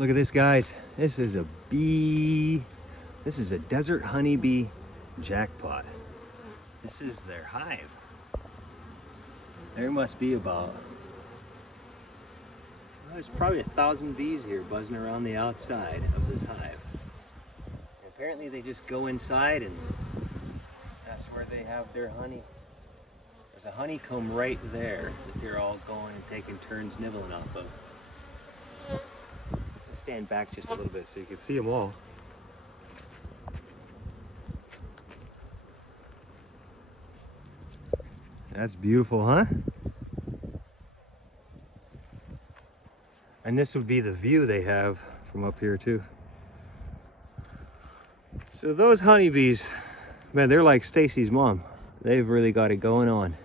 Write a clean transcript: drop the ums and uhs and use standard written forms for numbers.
Look at this, guys. This is a bee. This is a desert honeybee jackpot. This is their hive. There must be about, well, there's probably 1,000 bees here buzzing around the outside of this hive. And apparently they just go inside and that's where they have their honey. There's a honeycomb right there that they're all going and taking turns nibbling off of. Let's stand back just a little bit so you can see them all. That's beautiful, huh? And this would be the view they have from up here too. So those honeybees, man, they're like Stacy's mom. They've really got it going on.